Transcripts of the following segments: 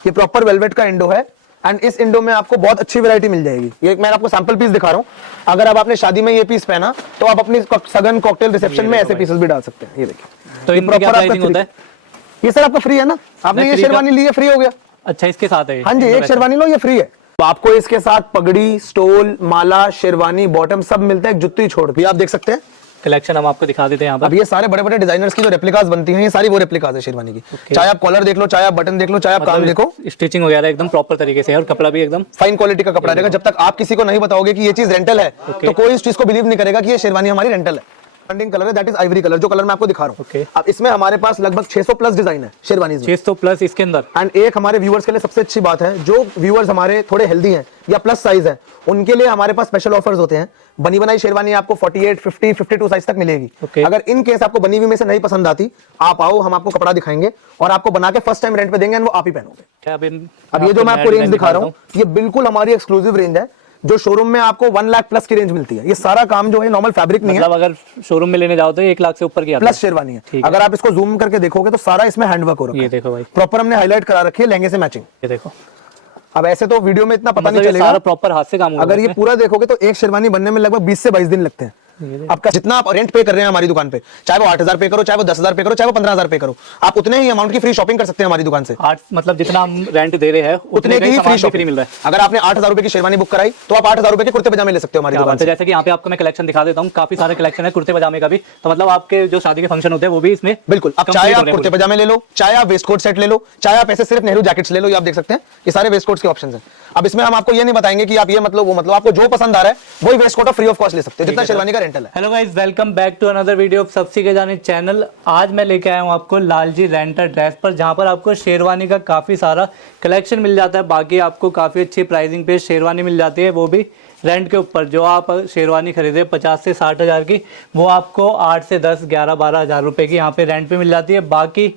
ये proper velvet का Indo है एंड इस इंडो में आपको बहुत अच्छी वैरायटी मिल जाएगी। ये मैं आपको सैंपल पीस दिखा रहा हूँ। अगर अब आपने शादी में ये पीस पहना तो आप अपनी सगन कॉकटेल रिसेप्शन में ऐसे पीसेस भी डाल सकते हैं। ये देखिए, तो इनका क्या प्राइसिंग होता है? ये सर आपका फ्री है ना, आपने ये शेरवानी ली है, फ्री हो गया। अच्छा, इसके साथ है? हाँ जी, एक शेरवानी लो, ये फ्री है। तो आपको इसके साथ पगड़ी, स्टोल, माला, शेरवानी, बॉटम सब मिलता है, एक जुत्ती छोड़ के। आप देख सकते हैं कलेक्शन हम आपको दिखा देते हैं यहाँ पर। अब ये सारे बड़े बड़े डिजाइनर्स की जो रेप्लिकास बनती हैं, ये सारी वो रेप्लिकास है शेरवानी की। चाहे आप कॉलर देख लो, चाहे आप बटन देख लो, चाहे आप काम देखो, स्टिचिंग वगैरह एकदम प्रॉपर तरीके से है और कपड़ा भी एकदम फाइन क्वालिटी का कपड़ा रहेगा। जब तक आप किसी को नहीं बताओगे कि ये चीज रेंटल है तो कोई इस चीज को बिलीव नहीं करेगा कि ये शेरवानी हमारी रेंटल है। ट्रेंडिंग कलर है, दैट इज आइवरी कलर, जो कलर मैं आपको दिखा रहा हूँ। अब इसमें हमारे पास लगभग 600 प्लस डिजाइन है शेरवानी में। 600 प्लस इसके अंदर। एंड एक हमारे व्यूअर्स के लिए सबसे अच्छी बात है, जो व्यूअर्स हमारे थोड़े हेल्दी हैं या प्लस साइज है, उनके लिए हमारे पास स्पेशल ऑफर्स होते हैं। बनी बनाई शेरवानी आपको 48, 50, 52 साइज तक मिलेगी। अगर इन केस आपको बनी हुई में से नहीं पसंद आती, आप आओ, हम आपको कपड़ा दिखाएंगे और आपको बना के फर्स्ट टाइम रेंट पे देंगे, वो आप ही पहनोगे। अब ये जो मैं आपको रेंज दिखा रहा हूँ, ये बिल्कुल हमारी एक्सक्लूसिव रेंज है, जो शोरूम में आपको 1 लाख प्लस की रेंज मिलती है। ये सारा काम जो है नॉर्मल फैब्रिक नहीं है, मतलब अगर शोरूम में लेने जाओ तो 1 लाख से ऊपर की प्लस शेरवानी है। अगर आप इसको जूम करके देखोगे तो सारा इसमें हैंडवर्क हो रखा है। ये देखो भाई, प्रॉपर हमने हाईलाइट करा रखी है लहंगे से मैचिंग। ये देखो, अब ऐसे तो वीडियो में इतना पता नहीं चलेगा, सारा प्रॉपर हाथ से काम होगा। अगर ये पूरा देखोगे तो एक शेरवानी बनने में लगभग 20 से 22 दिन लगते हैं। आपका जितना आप रेंट पे कर रहे हैं हमारी दुकान पे, चाहे वो 8,000 पे करो, चाहे वो 10,000 पे करो, चाहे वो 15,000 पे करो, आप उतने ही अमाउंट की फ्री शॉपिंग कर सकते हैं हमारी दुकान से। मतलब जितना हम रेंट दे रहे हैं उतने की फ्री शॉपिंग मिल रहा है। अगर आपने 8,000 रुपए की शेरवानी बुक कराई तो आप 8,000 रुपए के कुर्ते पजामे ले सकते हो हमारी दुकान से। जैसे कि यहाँ पे आपको मैं कलेक्शन दिखा देता हूँ, काफी सारे कलेक्शन है कुर्ते पजामे का भी। तो मतलब आपके जो शादी के फंक्शन होते हैं वो भी इसमें बिल्कुल। अब चाहे आप कुर्ते पजामे ले लो, चाहे आप वेस्ट कोट सेट ले लो, चाहे आप ऐसे सिर्फ नेहरू जैकेट्स ले लो, ये आप देख सकते हैं, ये सारे वेस्ट कोट्स के ऑप्शंस हैं। अब इसमें हम आपको ये नहीं बताएंगे कि आप ये मतलब वो मतलब, आपको जो पसंद आ रहा है वही waste coat free of cost ले सकते हैं, जितना शेरवानी का रेंटल है। Hello guys, welcome back to another video of सबसी के जाने चैनल। आज मैं लेके आया हूँ आपको लालजी रेंटल ड्रेस पर, जहाँ पर आपको शेरवानी का काफ़ी सारा कलेक्शन मिल जाता है। बाकी आपको काफ़ी अच्छी प्राइसिंग पे शेरवानी मिल जाती है, वो भी रेंट के ऊपर। जो आप शेरवानी खरीदे 50 से 60 हज़ार की, वो आपको 8 से 10, 11, 12 हज़ार रुपये की यहाँ पे रेंट पे मिल जाती है। बाकी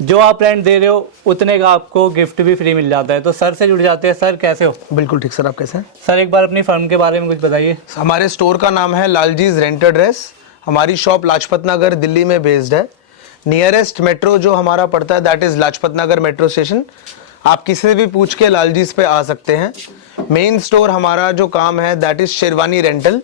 जो आप रेंट दे रहे हो उतने का आपको गिफ्ट भी फ्री मिल जाता है। तो सर से जुड़ जाते हैं। सर कैसे हो? बिल्कुल ठीक सर, आप कैसे हैं? सर एक बार अपनी फर्म के बारे में कुछ बताइए। हमारे स्टोर का नाम है लालजीज रेंटल ड्रेस। हमारी शॉप लाजपत नगर दिल्ली में बेस्ड है। नियरेस्ट मेट्रो जो हमारा पड़ता है that is Lajpat Nagar metro station. आप किसी से भी पूछ के लालजीज पे आ सकते हैं। मेन स्टोर हमारा जो काम है दैट इज शेरवानी रेंटल,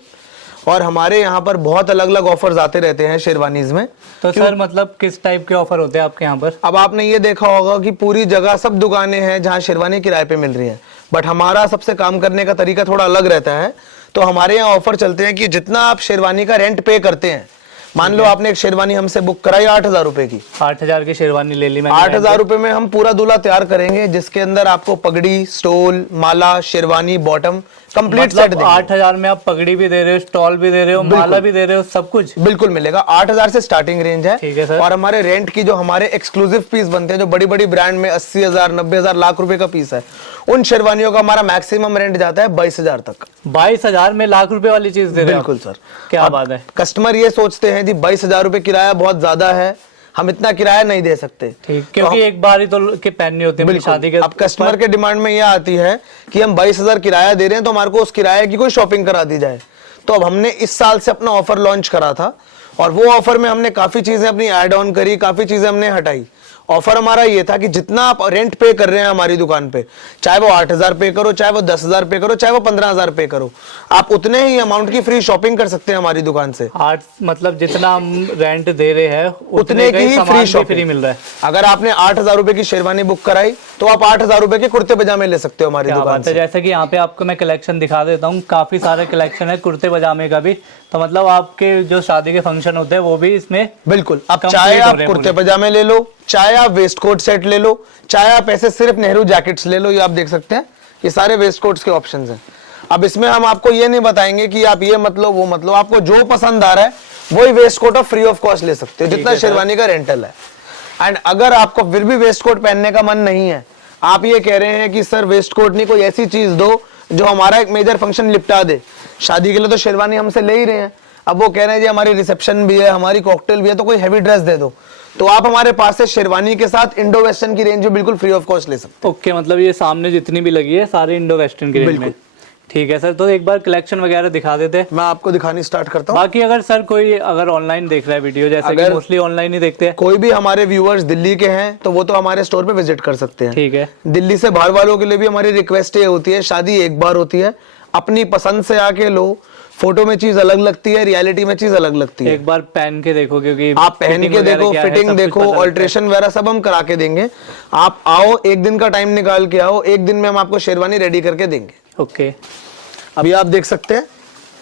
और हमारे यहाँ पर बहुत अलग अलग ऑफर्स आते रहते हैं शेरवानीज में। तो सर मतलब किस टाइप के ऑफर होते हैं आपके यहाँ पर? अब आपने ये देखा होगा कि पूरी जगह सब दुकानें हैं जहाँ शेरवानी किराए पे मिल रही है, बट हमारा सबसे काम करने का तरीका थोड़ा अलग रहता है। तो हमारे यहाँ ऑफर चलते हैं कि जितना आप शेरवानी का रेंट पे करते हैं, मान लो आपने एक शेरवानी हमसे बुक कराई 8,000 रुपए की, 8,000 की शेरवानी ले ली मैंने, 8,000 रुपए में हम पूरा दूल्हा तैयार करेंगे, जिसके अंदर आपको पगड़ी, स्टोल, माला, शेरवानी, बॉटम कंप्लीट सेट देंगे। 8,000 में आप पगड़ी भी दे रहे हो, स्टॉल भी दे रहे हो, माला भी दे रहे हो, सब कुछ बिल्कुल मिलेगा। 8,000 से स्टार्टिंग रेंज है। ठीक है सर। और हमारे रेंट की जो हमारे एक्सक्लूसिव पीस बनते हैं, जो बड़ी बड़ी ब्रांड में 80,000, 90,000, लाख रुपए का पीस है, उन शेरवानियों का हमारा मैक्सिमम रेंट जाता है 22,000 तक। 22,000 में लाख रुपए वाली चीज दे रहे हो? बिल्कुल सर। क्या बात है। कस्टमर ये सोचते हैं जी 22,000 रुपए किराया बहुत ज्यादा है, हम इतना किराया नहीं दे सकते। ठीक, क्योंकि एक बार ही तो के पहननी होती है शादी के। अब कस्टमर के डिमांड में यह आती है कि हम 22,000 किराया दे रहे हैं तो हमारे को उस किराए की कोई शॉपिंग करा दी जाए। तो अब हमने इस साल से अपना ऑफर लॉन्च करा था, और वो ऑफर में हमने काफी चीजें अपनी ऐड ऑन करी, काफी चीजें हमने हटाई। ऑफर हमारा ये था कि जितना आप रेंट पे कर रहे हैं हमारी दुकान पे, चाहे वो 8,000 पे करो, चाहे वो 10,000 पे करो, चाहे वो 15,000 पे करो, आप उतने ही अमाउंट की फ्री शॉपिंग कर सकते हैं हमारी दुकान से। 8 मतलब जितना हम रेंट दे रहे हैं उतने की फ्री शॉपिंग मिल रहा है। अगर आपने 8,000 रुपए की शेरवानी बुक कराई तो आप 8,000 रुपए के कुर्ते पजामे ले सकते हो हमारी दुकान से। जैसे कि यहाँ पे आपको मैं कलेक्शन दिखा देता हूँ, काफी सारे कलेक्शन है कुर्ते पजामे का भी। तो मतलब आपके जो शादी के फंक्शन होते हैं वो भी इसमें बिल्कुल। अब चाहे आप कुर्ते पजामे ले लो, चाहे आप वेस्ट कोट सेट ले लो, चाहे आप ऐसे सिर्फ नेहरू जैकेट्स ले लो, ये आप देख सकते हैं, ये सारे वेस्ट कोट्स के ऑप्शंस हैं। अब इसमें हम आपको ये नहीं बताएंगे कि आप ये मतलब वो मतलब, आपको जो पसंद आ रहा है वही waste coat free of cost ले सकते हो, जितना शेरवानी का रेंटल है। एंड अगर आपको फिर भी वेस्ट कोट पहनने का मन नहीं है, आप ये कह रहे हैं कि सर वेस्ट कोट नहीं, कोई ऐसी चीज दो जो हमारा एक मेजर फंक्शन लिपटा दे, शादी के लिए तो शेरवानी हमसे ले ही रहे हैं, अब वो कह रहे हैं जी हमारी रिसेप्शन भी है, हमारी कॉकटेल भी है, तो कोई हैवी ड्रेस दे दो, तो आप हमारे पास से शेरवानी के साथ इंडो वेस्टर्न की रेंज बिल्कुल फ्री ऑफ कॉस्ट ले सकते हैं। ओके, मतलब ये सामने जितनी भी लगी है सारी इंडो वेस्टर्न की रेंज में। ठीक है सर, तो एक बार कलेक्शन वगैरह दिखा देते हैं, मैं आपको दिखानी स्टार्ट करता हूँ। बाकी अगर सर कोई अगर ऑनलाइन देख रहा है वीडियो, जैसे कि मोस्टली ऑनलाइन ही देखते हैं, कोई भी हमारे व्यूअर्स दिल्ली के हैं तो वो तो हमारे स्टोर पे विजिट कर सकते हैं। ठीक है। दिल्ली से बाहर वालों के लिए भी हमारी रिक्वेस्ट ये होती है, शादी एक बार होती है, अपनी पसंद से आके लो। फोटो में चीज अलग लगती है, रियलिटी में चीज अलग लगती है। एक बार पहन के देखो, क्योंकि आप पहन के देखो, फिटिंग देखो, ऑल्ट्रेशन वगैरह सब हम करा के देंगे। आप आओ, एक दिन का टाइम निकाल के आओ, एक दिन में हम आपको शेरवानी रेडी करके देंगे। ओके, अभी आप देख सकते हैं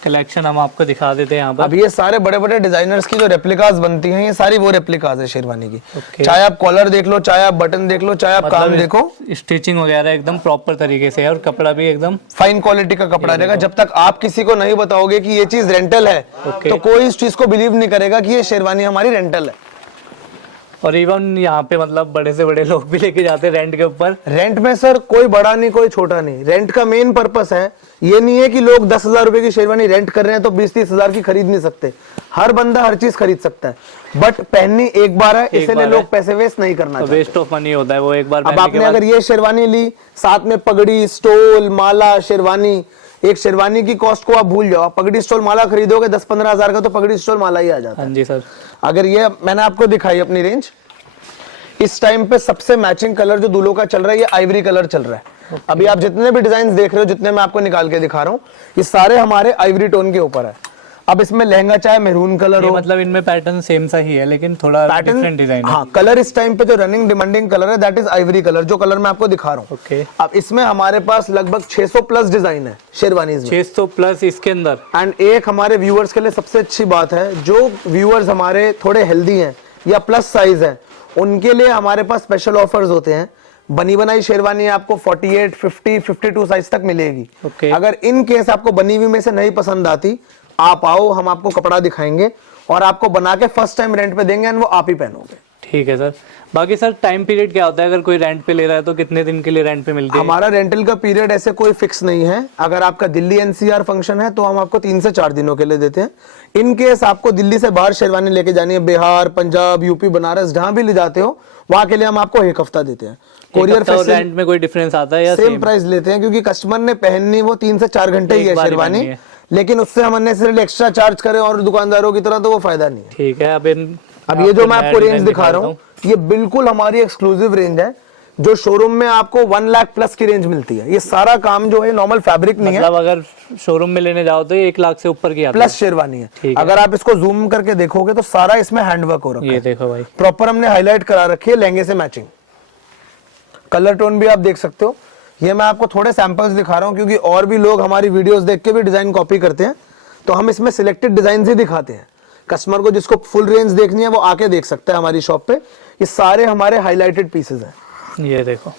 कलेक्शन हम आपको दिखा देते हैं यहाँ पर। अब ये सारे बड़े बड़े डिजाइनर्स की जो रेप्लिकास बनती हैं, ये सारी वो रेप्लिकास है शेरवानी की। चाहे आप कॉलर देख लो, चाहे आप बटन देख लो, चाहे आप काम देखो, स्टिचिंग वगैरह एकदम प्रॉपर तरीके से है और कपड़ा भी एकदम फाइन क्वालिटी का कपड़ा रहेगा। जब तक आप किसी को नहीं बताओगे कि ये चीज रेंटल है, तो कोई इस चीज को बिलीव नहीं करेगा कि ये शेरवानी हमारी रेंटल है। और इवन यहाँ पे मतलब बड़े से बड़े लोग भी लेके जाते हैं रेंट के ऊपर। रेंट में सर कोई बड़ा नहीं कोई छोटा नहीं, रेंट का मेन पर्पस है ये नहीं है कि लोग 10,000 रुपए की शेरवानी रेंट कर रहे हैं तो 20-30 हजार की खरीद नहीं सकते। हर बंदा हर चीज खरीद सकता है, बट पहननी एक बार है, इसलिए लोग पैसे वेस्ट नहीं करना चाहते। वेस्ट ऑफ मनी होता है वो एक बार। अब आपने अगर ये शेरवानी ली, साथ में पगड़ी, स्टोल, माला, शेरवानी, एक शेरवानी की कॉस्ट को आप भूल जाओ। पगड़ी स्टोल माला खरीदोगे 10-15 हजार का, तो पगड़ी स्टोल माला ही आ जाता है। हाँ जी सर। अगर ये मैंने आपको दिखाई अपनी रेंज, इस टाइम पे सबसे मैचिंग कलर जो दूल्हों का चल रहा है, ये आइवरी कलर चल रहा है। अभी आप जितने भी डिजाइन देख रहे हो, जितने मैं आपको निकाल के दिखा रहा हूँ, ये सारे हमारे आइवरी टोन के ऊपर है। अब इसमें लहंगा चाहे मेरून कलर हो, मतलब इनमें पैटर्न सेम सा ही है लेकिन थोड़ा डिफरेंट डिजाइन है। हाँ, कलर इस टाइम पे जो रनिंग डिमांडिंग कलर है दैट इज आइवरी कलर, जो कलर मैं आपको दिखा रहा हूँ। ओके। अब इसमें हमारे पास लगभग 600 प्लस डिजाइन है शेरवानीज में। 600 प्लस इसके अंदर। एंड एक हमारे व्यूअर्स के लिए सबसे अच्छी बात है, जो व्यूअर्स हमारे थोड़े हेल्दी हैं या प्लस साइज है, उनके लिए हमारे पास स्पेशल ऑफर्स होते हैं। बनी बनाई शेरवानी आपको 48, 50, 52 साइज तक मिलेगी। Okay. अगर इन केस आपको बनी हुई में से नहीं पसंद आती, आप आओ, हम आपको कपड़ा दिखाएंगे और आपको बना के फर्स्ट टाइम रेंट पे देंगे एंड वो आप ही पहनोगे। ठीक है सर। बाकी सर टाइम पीरियड क्या होता है, अगर कोई रेंट पे ले रहा है तो कितने दिन के लिए रेंट पे मिलती है? हमारा रेंटल का पीरियड ऐसे कोई फिक्स नहीं है। अगर आपका दिल्ली एनसीआर फंक्शन है तो हम आपको 3 से 4 दिनों के लिए देते हैं। इन केस आपको दिल्ली से बाहर शेरवानी लेके जानी है, बिहार, पंजाब, यूपी, बनारस, जहां भी ले जाते हो, वहां के लिए हम आपको 1 हफ्ता देते हैं। कोरियर रेंट में कोई डिफरेंस आता है या सेम प्राइस लेते हैं? क्योंकि कस्टमर ने पहननी वो 3 से 4 घंटे ही है शेरवानी, लेकिन उससे हम अननेसेसरी एक्स्ट्रा चार्ज करें और दुकानदारों की तरह, तो वो फायदा नहीं है। ठीक है। अब ये जो मैं आपको रेंज दिखा रहा हूँ, ये बिल्कुल हमारी एक्सक्लूसिव रेंज है, जो शोरूम में आपको 1 लाख प्लस की रेंज मिलती है। ये सारा काम जो है नॉर्मल फैब्रिक नहीं है, मतलब अगर शोरूम में लेने जाओ तो ये 1 लाख से ऊपर की प्लस शेरवानी है। अगर आप इसको जूम करके देखोगे तो सारा इसमें हैंडवर्क हो रखा है। ये देखो भाई, प्रॉपर हमने हाईलाइट करा रखी है लहंगे से मैचिंग। कलर टोन भी आप देख सकते हो। ये मैं आपको थोड़े सैंपल्स दिखा रहा हूँ क्योंकि और भी लोग हमारी वीडियोस देख के भी डिजाइन कॉपी करते हैं, तो हम इसमें सिलेक्टेड डिजाइन ही दिखाते हैं। कस्टमर को जिसको फुल रेंज देखनी है वो आके देख सकता है हमारी शॉप पे। ये सारे हमारे हाईलाइटेड पीसेस हैं। ये देखो।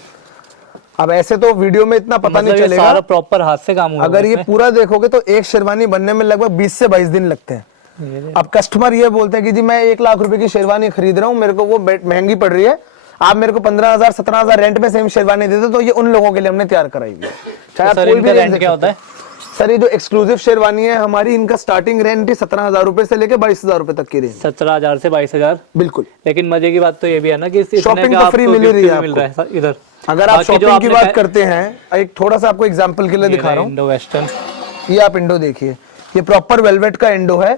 अब ऐसे तो वीडियो में इतना पता नहीं चलेगा, सारा प्रॉपर हाथ से काम हुआ। अगर ये पूरा देखोगे तो एक शेरवानी बनने में लगभग 20 से 22 दिन लगते हैं। अब कस्टमर ये बोलते हैं कि जी मैं 1 लाख रुपए की शेरवानी खरीद रहा हूँ, मेरे को वो महंगी पड़ रही है, आप मेरे को 15,000 17,000 रेंट में सेम शेरवानी दे दो, तो ये उन लोगों के लिए हमने तैयार कराई हुई है। चाहे तो कोई भी रेंट क्या होता है सर? ये जो एक्सक्लूसिव शेरवानी है हमारी, इनका स्टार्टिंग रेंट ही 17,000 रुपए से लेके 22,000 रुपए तक की रेंज। 17,000 से 22,000। बिल्कुल। लेकिन मजे की बात तो ये भी है ना कि शॉपिंग तो फ्री मिल रही है आपको इधर। अगर आप शॉपिंग की बात करते हैं, एक थोड़ा सा आपको एग्जांपल के लिए दिखा रहा हूँ। इंडो वेस्टर्न, ये आप इंडो देखिए, ये प्रॉपर वेलवेट का इंडो है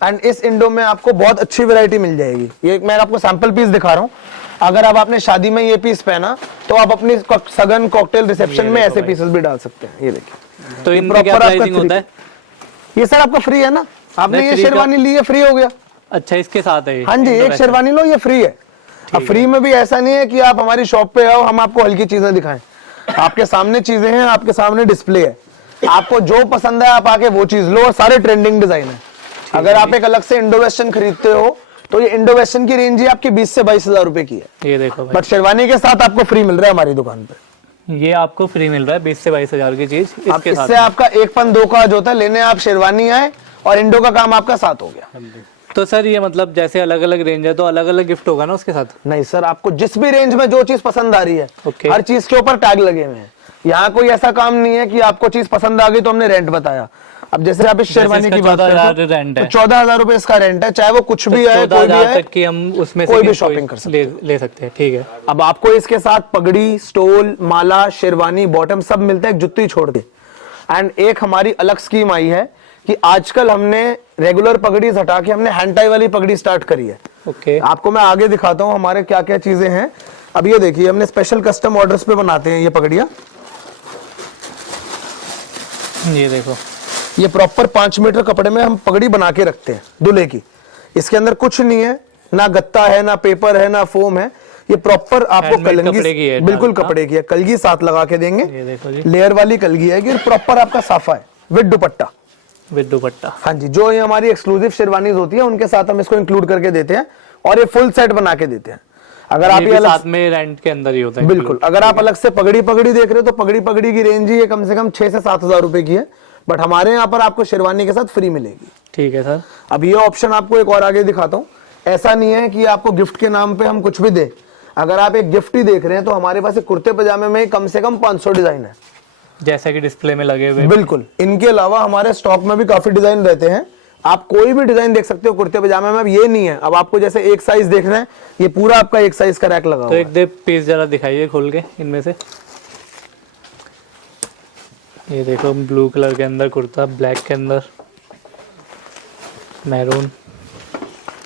एंड इस इंडो में आपको बहुत अच्छी वैरायटी मिल जाएगी। ये मैं आपको सैंपल पीस दिखा रहा हूँ। अगर आप आपने शादी में ये पीस पहना तो आप अपनी सगन कॉकटेल रिसेप्शन में ऐसे पीसेस भी डाल सकते हैं। ये देखिए, तो इनका क्या प्राइसिंग होता है? ये सर आपका फ्री है ना, आपने ये शेरवानी ली है, फ्री हो गया। अच्छा, इसके साथ है? हाँ जी, एक शेरवानी लो, ये फ्री है। अब फ्री में भी ऐसा नहीं है कि आप हमारी शॉप पे आओ हम आपको हल्की चीजें दिखाएं। आपके सामने चीजें हैं, आपके सामने डिस्प्ले है, आपको जो पसंद है आप आके वो चीज लो, और सारे ट्रेंडिंग डिजाइन है। अगर आप एक अलग से इंडो वेस्टर्न खरीदते हो तो ये इंडो वेस्टर्न की रेंज ही आपकी 20 से 22,000 रुपए की है। ये देखो, बट शेरवानी के साथ आपको फ्री मिल रहा है हमारी दुकान पे। ये आपको फ्री मिल रहा है 20 से 22,000 की चीज। इससे आपका 1 2 काज होता है, लेने आप शेरवानी आए और इंडो का काम आपका साथ हो गया। तो सर ये मतलब जैसे अलग अलग रेंज है तो अलग अलग गिफ्ट होगा ना उसके साथ? नहीं सर, आपको जिस भी रेंज में जो चीज पसंद आ रही है, Okay. हर चीज के ऊपर टैग लगे हुए हैं। यहाँ कोई ऐसा काम नहीं है कि आपको चीज पसंद आ गई तो हमने रेंट बताया। अब जैसे आप इस शेरवानी की बात करते हैं, 14,000 रुपए इसका रेंट है, चाहे वो कुछ भी है, कोई भी है, तक की हम उसमें कोई भी शॉपिंग कर सकते हैं, ले सकते हैं। ठीक है। अब आपको इसके साथ पगड़ी, स्टोल, माला, शेरवानी, बॉटम सब मिलता है, जुत्ती छोड़ के। एंड एक हमारी अलग स्कीम आई है कि आजकल हमने रेगुलर पगड़ी हटा के हमने हैंड टाई वाली पगड़ी स्टार्ट करी है। ओके आपको मैं आगे दिखाता हूँ हमारे क्या क्या चीजें हैं। अब ये देखिए हमने स्पेशल कस्टम ऑर्डर्स पे बनाते हैं ये पगड़ियाँ। ये देखो, ये प्रॉपर 5 मीटर कपड़े में हम पगड़ी बना के रखते हैं दूल्हे की। इसके अंदर कुछ नहीं है, ना गत्ता है, ना पेपर है, ना फोम है। ये प्रॉपर आपको Handmade कपड़े की कलगी है, बिल्कुल डालना। कपड़े की है, कलगी साथ लगा के देंगे। ये देखो जी, लेयर वाली कलगी है कि प्रॉपर आपका साफा है विद दुपट्टा। विद दुपट्टा। हाँ जी, जो ये हमारी एक्सक्लूसिव शेरवानीज होती है उनके साथ हम इसको इंक्लूड करके देते हैं और ये फुल सेट बना के देते हैं। अगर आप ये ये भी अलग साथ में रेंट के अंदर ही होता है। बिल्कुल, अगर आप अलग से पगड़ी देख रहे हो तो पगड़ी की रेंज ही कम से कम 6 से 7 हजार रुपए की है, बट हमारे यहाँ पर आपको शेरवानी के साथ फ्री मिलेगी। ठीक है सर। अब ये ऑप्शन आपको एक और आगे दिखाता हूँ। ऐसा नहीं है कि आपको गिफ्ट के नाम पे हम कुछ भी दें। अगर आप एक गिफ्ट ही देख रहे हैं तो हमारे पास एक कुर्ते पजामे में कम से कम 500 डिजाइन है, जैसा कि डिस्प्ले में लगे हुए। बिल्कुल। इनके अलावा हमारे स्टॉक में भी काफी डिजाइन रहते हैं, आप कोई भी डिजाइन देख सकते हो कुर्ते पजामे में। अब ये नहीं है, अब आपको जैसे एक साइज देखना है, ये पूरा आपका एक साइज का रैक लगा तो हुआ है। एक दे पीस जरा दिखाइए खोल के इनमें से। ये देखो, ब्लू कलर के अंदर कुर्ता, ब्लैक के अंदर मैरून।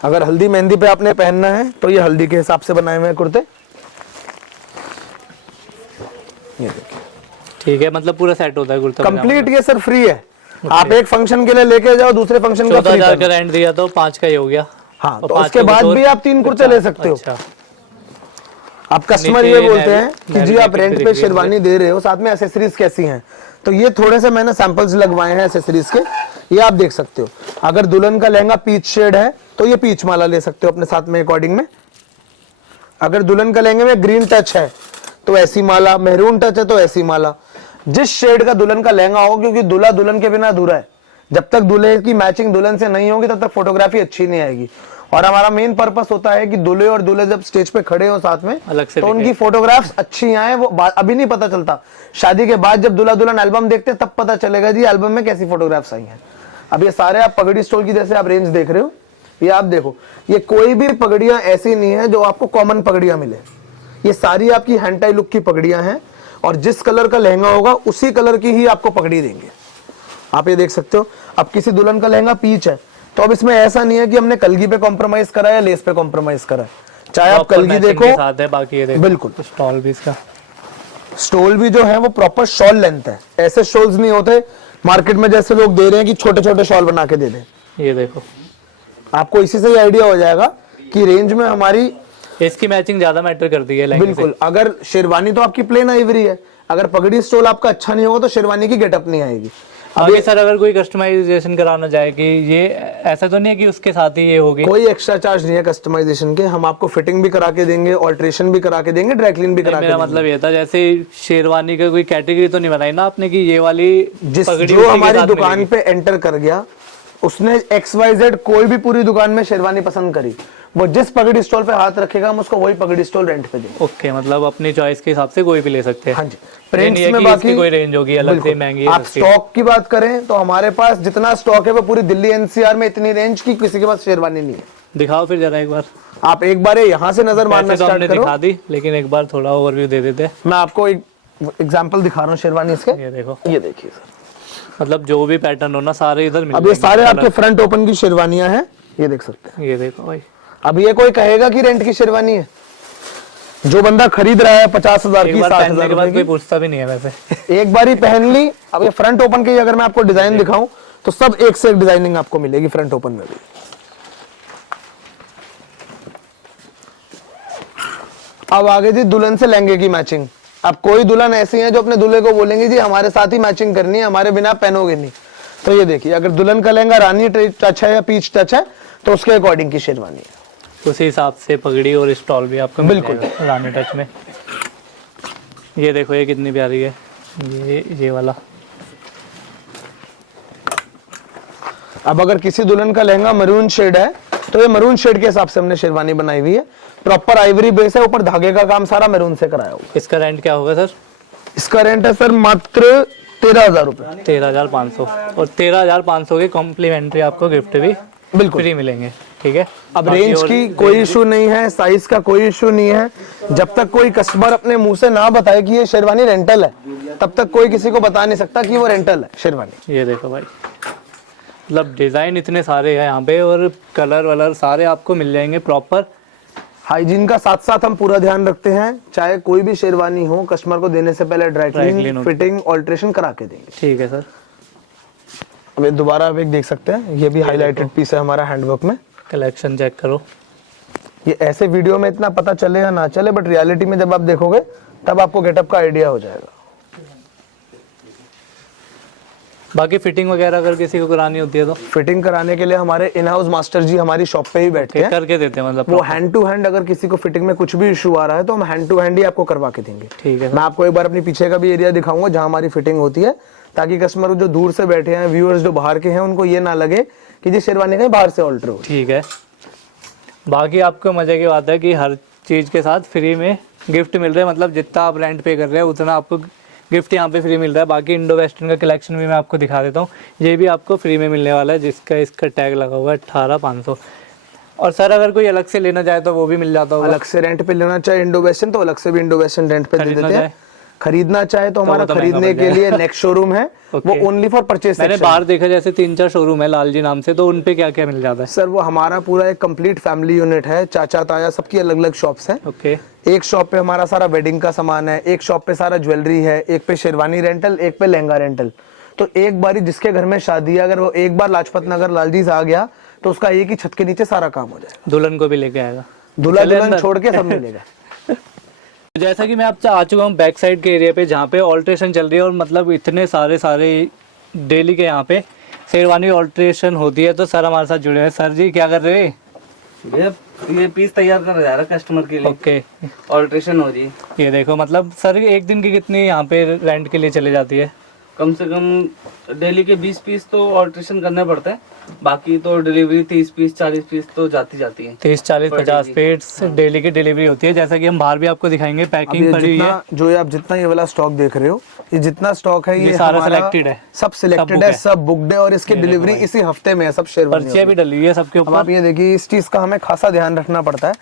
अगर हल्दी मेहंदी पे आपने पहनना है तो ये हल्दी के हिसाब से बनाए हुए हैं कुर्ते। ये देखिए, ठीक है, मतलब पूरा सेट होता है कुर्ता कंप्लीट। ये सर फ्री है, आप एक फंक्शन के लिए लेके जाओ, दूसरे फंक्शन का फ्री 14,000 का रेंट दिया तो 5 का ही हो गया। हाँ, और तो 5 उसके का बाद कुछ भी और- आप 3 कुर्ते ले सकते हो। अच्छा, आप कस्टमर नीचे ये बोलते हैं कि नेहरू जी आप जैकेट रेंट भी पे दिख रही है शेरवानी दे रहे हो, साथ में एसेसरीज कैसी हैं। तो ये थोड़े से मैंने सैंपल्स लगवाए हैं एसेसरीज के, ये आप देख सकते हो। अगर दुल्हन का लहंगा पीच शेड है तो ये पीच माला ले सकते हो अपने साथ में अकॉर्डिंग में। अगर दुल्हन का लहंगे में ग्रीन टच है तो ऐसी माला, मेहरून टच है तो ऐसी माला। जिस शेड का दुल्हन का लहंगा हो, क्योंकि दूल्हा दुल्हन के बिना अधूरा है। जब तक दूल्हे की मैचिंग दुल्हन से नहीं होगी तब तक फोटोग्राफी अच्छी नहीं आएगी। और हमारा मेन पर्पस होता है कि दूल्हे और दूल्हे जब स्टेज पे खड़े हो साथ में अलग से तो दिखे। उनकी फोटोग्राफ्स अच्छी आए। वो अभी नहीं पता चलता, शादी के बाद जब दूल्हा दुल्हन एल्बम देखते हैं तब पता चलेगा जी एल्बम में कैसी फोटोग्राफ्स आई हैं। अब ये सारे आप पगड़ी स्टोर की जैसे आप रेंज देख रहे हो, ये आप देखो, ये कोई भी पगड़ियां ऐसी नहीं है जो आपको कॉमन पगड़ियां मिले। ये सारी आपकी हैंड टाई लुक की पगड़ियां हैं और जिस कलर का लहंगा होगा उसी कलर की ही आपको पगड़ी देंगे। आप ये देख सकते हो। अब किसी दुल्हन का लहंगा पीच है तो अब इसमें ऐसा नहीं है कि हमने कलगी पे कॉम्प्रोमाइज करा है या लेस पे कॉम्प्रोमाइज करा है। चाहे आप कलगी देखो, के साथ है, बाकी ये देखो बिल्कुल। स्टॉल भी इसका। स्टोल भी जो है वो प्रॉपर शॉल लेंथ है। ऐसे शॉल्स नहीं होते मार्केट में जैसे लोग दे रहे हैं कि छोटे छोटे शॉल बना के दे दें। ये देखो, आपको इसी से ही आइडिया हो जाएगा कि रेंज में हमारी इसकी मैचिंग ज्यादा मैटर करती है लहंगे से। बिल्कुल। अगर शेरवानी तो आपकी प्लेन आइवरी है, अगर पगड़ी स्टोल आपका अच्छा नहीं होगा तो शेरवानी की गेटअप नहीं आएगी। आगे सर अगर कोई कस्टमाइजेशन कराना चाहे कि ये ऐसा तो नहीं है कि उसके साथ ही ये होगी? कोई एक्स्ट्रा चार्ज नहीं है कस्टमाइजेशन के। हम आपको फिटिंग भी करा के देंगे, ऑल्ट्रेशन भी करा के देंगे, ड्राई क्लीन भी करा के मेरा देंगे। मतलब ये था, जैसे शेरवानी का कोई कैटेगरी तो नहीं बनाई ना आपने कि ये वाली जिस पगड़ी जो उसी के हमारी साथ दुकान मिलेगी? पे एंटर कर गया उसने XYZ कोई भी पूरी दुकान में शेरवानी पसंद करी, वो जिस पगड़ी स्टॉल पे हाथ रखेगा हम उसको वही पगड़ी स्टॉल रेंट पे देंगे। ओके, मतलब अपनी चॉइस के हिसाब से कोई भी ले सकते हैं। हाँ जी। ये प्रिंट्स नहीं है में कि बाकी इसकी कोई रेंज होगी अलग से, बिल्कुल। महंगी आप सस्ती। स्टॉक की बात करें तो हमारे पास जितना स्टॉक है वो पूरी दिल्ली NCR में इतनी रेंज की किसी के पास शेरवानी नहीं है। दिखाओ फिर जरा एक बार। आप एक बार यहाँ से नजर मारना वैसे तो हमने स्टार्ट करो। दिखा दी, लेकिन एक बार थोड़ा ओवरव्यू दे देते। मैं आपको एक एग्जांपल दिखा रहा हूँ शेरवानी इसके। ये देखो, ये देखिए सर, मतलब जो भी पैटर्न हो ना सारे इधर मिल अब ये जाएंगे। सारे आपके फ्रंट ओपन की शेरवानियां हैं, ये देख सकते हैं। ये देखो भाई, अब ये कोई कहेगा कि रेंट की शेरवानी है? जो बंदा खरीद रहा है 50,000 एक की, बार 60,000 पहनने के बाद रुपए कोई की, पूछता भी नहीं है वैसे। एक बार ही पहन ली। अब ये फ्रंट ओपन की अगर मैं आपको डिजाइन दिखाऊं तो सब एक से एक डिजाइनिंग आपको मिलेगी फ्रंट ओपन में भी। अब आगे जी दुल्हन से लहंगे की मैचिंग। अब कोई दुल्हन ऐसी है जो अपने दूल्हे को बोलेंगे जी हमारे साथ ही मैचिंग करनी है, हमारे बिना पहनोगे नहीं। तो ये देखिए, अगर दुल्हन का लहंगा रानी टच है या पीच टच है तो उसके अकॉर्डिंग की शेरवानी है। उसी हिसाब से पगड़ी और स्टॉल भी आपको मिल बिल्कुल। जाएगा रानी टच में। ये देखो, ये कितनी प्यारी है, ये वाला। अब अगर किसी दुल्हन का लहंगा मरून शेड है तो ये मरून शेड के हिसाब से हमने शेरवानी बनाई हुई है। प्रॉपर आइवरी बेस है, ऊपर धागे का काम सारा मरून से कराया हुआ। इसका रेंट क्या होगा सर? इसका रेंट है सर मात्र 13,000 रुपए। 13,500। और 13,500 के कॉम्प्लीमेंट्री आपको गिफ्ट भी बिल्कुल फ्री मिलेंगे। ठीक है। अब बाकी रेंज और की कोई इशू नहीं है, साइज का कोई इशू नहीं है। जब तक कोई कस्टमर अपने मुंह से ना बताए कि ये शेरवानी रेंटल है, तब तक कोई किसी को बता नहीं सकता कि वो रेंटल है शेरवानी। ये देखो भाई, मतलब डिज़ाइन इतने सारे हैं यहाँ पे और कलर वलर सारे आपको मिल जाएंगे प्रॉपर। हाइजीन का साथ साथ हम पूरा ध्यान रखते हैं, चाहे कोई भी शेरवानी हो कस्टमर को देने से पहले ड्राई क्लीन, फिटिंग, ऑल्ट्रेशन करा के देंगे। ठीक है सर। अब ये दोबारा आप एक देख सकते हैं, ये भी हाईलाइटेड पीस है हमारा हैंडवर्क में। कलेक्शन चेक करो। ये ऐसे वीडियो में इतना पता चले या ना चले, बट रियलिटी में जब आप देखोगे तब आपको गेटअप का आइडिया हो जाएगा। बाकी फिटिंग वगैरह अगर किसी को करानी होती है तो फिटिंग कराने के लिए हमारे इन हाउस मास्टर जी हमारी शॉप पे ही बैठते हैं, करके देते हैं। मतलब वो हैंड टू हैंड, अगर किसी को फिटिंग में कुछ भी इशू आ रहा है तो हम हैंड टू हैंड ही आपको करवा के देंगे। ठीक है। मैं आपको एक बार अपनी पीछे का भी एरिया दिखाऊंगा जहां हमारी फिटिंग होती है, ताकि कस्टमर जो दूर से बैठे हैं, व्यूअर्स जो बाहर के हैं, उनको ये ना लगे कि जी शेरवानी कहीं बाहर से ऑल्टर हो। ठीक है। बाकी आपको मजे की बात है कि हर चीज़ के साथ फ्री में गिफ्ट मिल रहे हैं, मतलब जितना आप रेंट पे कर रहे हैं उतना आपको गिफ्ट यहाँ पे फ्री मिल रहा है। बाकी इंडो वेस्टर्न का कलेक्शन भी मैं आपको दिखा देता हूँ, ये भी आपको फ्री में मिलने वाला है, जिसका इसका टैग लगा हुआ है 18,500। और सर अगर कोई अलग से लेना चाहे तो वो भी मिल जाता होगा? अलग से रेंट पे लेना चाहे इंडो वेस्टर्न तो अलग से भी इंडो वेस्टर्न रेंट पे दे देते हैं। खरीदना चाहे तो हमारा खरीदने के लिए नेक्स्ट शोरूम है, वो ओनली फॉर परचेज। मैंने बाहर देखा जैसे 3-4 शोरूम है लालजी नाम से, तो उन पे क्या क्या मिल जाता है? सर वो हमारा पूरा एक कंप्लीट फैमिली यूनिट है, चाचा ताया सबकी अलग अलग शॉप्स हैं। ओके। एक शॉप पे हमारा सारा वेडिंग का सामान है, एक शॉप पे सारा ज्वेलरी है, एक पे शेरवानी रेंटल, एक पे लहंगा रेंटल। तो एक बारी जिसके घर में शादी है, अगर वो एक बार लाजपत नगर लालजी से आ गया तो उसका एक ही छत के नीचे सारा काम हो जाएगा। दुल्हन को भी लेके आएगा, दूल्हा दुल्हन छोड़ के सब मिलेगा। जैसा कि मैं आपसे आ चुका हूँ बैक साइड के एरिया पे, जहाँ पे ऑल्ट्रेशन चल रही है और मतलब इतने सारे डेली के यहाँ पे शेरवानी ऑल्ट्रेशन होती है। तो सर हमारे साथ जुड़े हैं। सर जी क्या कर रहे हैं? ये पीस तैयार कर जा रहा है कस्टमर के लिए। ओके। ऑल्ट्रेशन हो रही है। ये देखो, मतलब सर एक दिन की कितनी यहाँ पे रेंट के लिए चली जाती है? कम से कम डेली के 20 पीस तो ऑल्ट्रेशन करने पड़ते हैं, बाकी तो डिलीवरी 30 पीस 40 पीस तो जाती है। 30 40 50 पीस डेली की डिलीवरी होती है। जैसा कि हम बाहर भी आपको दिखाएंगे, पैकिंग पड़ी हुई है। जो ये आप जितना ये वाला स्टॉक देख रहे हो, ये जितना स्टॉक है ये सारा हमारा सिलेक्टेड है, सब सिलेक्टेड है, सब बुकड है और इसकी डिलीवरी इसी हफ्ते में है। सब शेरवानी पर्चियां भी डली हुई है सबके अब ऊपर। आप ये देखिए, इस चीज का हमें खासा ध्यान रखना पड़ता है।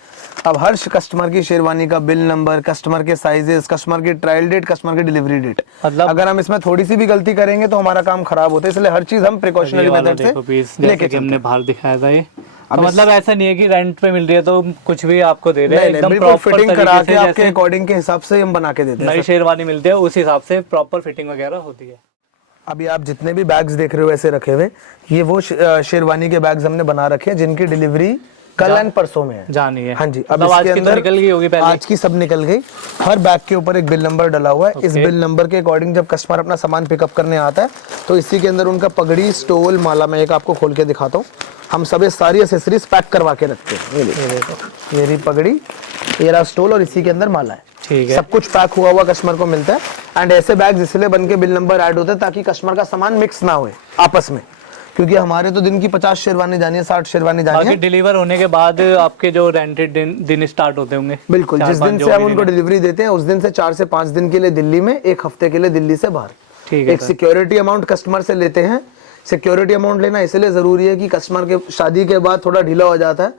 अब हर कस्टमर की शेरवानी का बिल नंबर, कस्टमर के साइजेस, कस्टमर की ट्रायल डेट, कस्टमर की डिलीवरी डेट, मतलब अगर हम इसमें थोड़ी सी भी गलती करेंगे तो हमारा काम खराब होता है। इसलिए हर चीज हम प्रिकॉशनरी मेथड से लेके हमने बाहर दिखाया था ये। तो मतलब ऐसा नहीं है कि रेंट पे मिल रही है तो कुछ भी आपको दे रहे हैं, नहीं, एकदम बिल्कुल प्रॉपर फिटिंग करा के आपके जैसे अकॉर्डिंग के हिसाब से हम बना के देते हैं। नई शेरवानी मिलती है उस हिसाब से प्रॉपर फिटिंग वगैरह होती है। अभी आप जितने भी बैग्स देख रहे हो ऐसे रखे हुए, ये वो शेरवानी के बैग्स हमने बना रखे हैं जिनकी डिलीवरी कल एंड परसों में है। जानी है। हाँ जी। अब मतलब आज इसके की तो अंदर निकल गई होगी पहले। आज की सब निकल गई। हर बैग के ऊपर एक बिल नंबर डला हुआ है। इस बिल नंबर के अकॉर्डिंग जब कस्टमर अपना सामान पिकअप करने आता है तो इसी के अंदर उनका पगड़ी, स्टोल, माला, मैं एक आपको खोल के दिखाता हूँ। हम सब ये सारी एसेसरीज पैक करवा के रखते हैं। ये देखो, ये रही पगड़ी, ये रहा स्टोल और इसी के अंदर माला है। ठीक है। सब कुछ पैक हुआ हुआ कस्टमर को मिलता है। एंड ऐसे बैग इसलिए बन के बिल नंबर ऐड होते हैं ताकि कस्टमर का सामान मिक्स ना हो आपस में, क्योंकि हमारे तो दिन की 50 शेरवानी जानी है, 60 शेरवानी जानी है। डिलीवर होने के बाद आपके जो रेंटेड दिन स्टार्ट होते होंगे। बिल्कुल, जिस दिन से हम उनको डिलीवरी देते हैं उस दिन से 4 से 5 दिन के लिए दिल्ली में, 1 हफ्ते के लिए दिल्ली से बाहर। ठीक है। एक सिक्योरिटी अमाउंट कस्टमर से लेते हैं। सिक्योरिटी अमाउंट लेना इसलिए जरूरी है कि कस्टमर के शादी के बाद थोड़ा ढीला हो जाता है,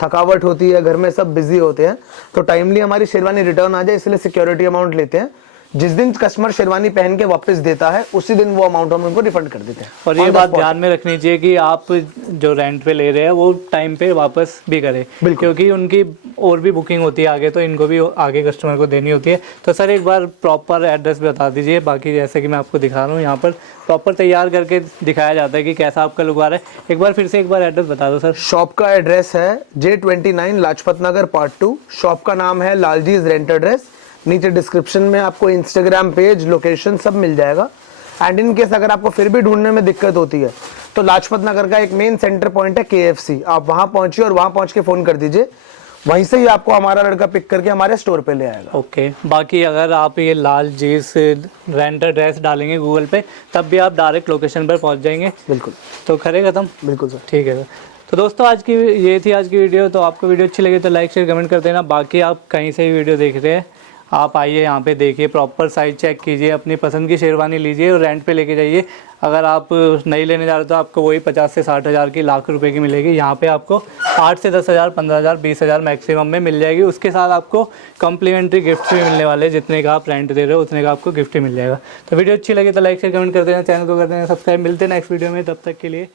थकावट होती है, घर में सब बिजी होते हैं, तो टाइमली हमारी शेरवानी रिटर्न आ जाए, इसलिए सिक्योरिटी अमाउंट लेते हैं। जिस दिन कस्टमर शेरवानी पहन के वापस देता है उसी दिन वो अमाउंट हम उनको रिफंड कर देते हैं। और ये बात ध्यान में रखनी चाहिए कि आप जो रेंट पे ले रहे हैं वो टाइम पे वापस भी करें, क्योंकि उनकी और भी बुकिंग होती है आगे, तो इनको भी आगे कस्टमर को देनी होती है। तो सर एक बार प्रॉपर एड्रेस बता दीजिए। बाकी जैसे कि मैं आपको दिखा रहा हूँ, यहाँ पर प्रॉपर तैयार करके दिखाया जाता है कि कैसा आपका लुक आ रहा है। एक बार फिर से एक बार एड्रेस बता दो सर। शॉप का एड्रेस है J29 Lajpat Nagar part 2। Shop का नाम है लालजीज रेंटल ड्रेस। नीचे डिस्क्रिप्शन में आपको इंस्टाग्राम पेज, लोकेशन सब मिल जाएगा। एंड इन केस अगर आपको फिर भी ढूंढने में दिक्कत होती है तो लाजपत नगर का एक मेन सेंटर पॉइंट है KFC, आप वहां पहुंचिए और वहां पहुंच के फोन कर दीजिए, वहीं से ही आपको हमारा लड़का पिक करके हमारे स्टोर पे ले आएगा। ओके। बाकी अगर आप ये लालजीज रेंटल ड्रेस डालेंगे गूगल पे तब भी आप डायरेक्ट लोकेशन पर पहुंच जाएंगे। बिल्कुल। तो खरे खत्म। बिल्कुल सर। ठीक है सर। तो दोस्तों आज की ये थी आज की वीडियो। तो आपको वीडियो अच्छी लगी तो लाइक शेयर कमेंट कर देना। बाकी आप कहीं से भी वीडियो देख रहे हैं, आप आइए यहाँ पे देखिए, प्रॉपर साइज चेक कीजिए, अपनी पसंद की शेरवानी लीजिए और रेंट पे लेके जाइए। अगर आप नहीं लेने जा रहे तो आपको वही 50 से 60 हज़ार की, लाख रुपए की मिलेगी। यहाँ पे आपको 8 से 10,000, 15,000, 20,000 मैक्सिमम में मिल जाएगी। उसके साथ आपको कॉम्प्लीमेंट्री गिफ्ट भी मिलने वाले हैं, जितने का आप रेंट दे रहे हो उतने का आपको गिफ्ट ही मिल जाएगा। तो वीडियो अच्छी लगी तो लाइक शेयर कमेंट कर देना, चैनल को कर देना सब्सक्राइब। मिलते हैं नेक्स्ट वीडियो में, तब तक के लिए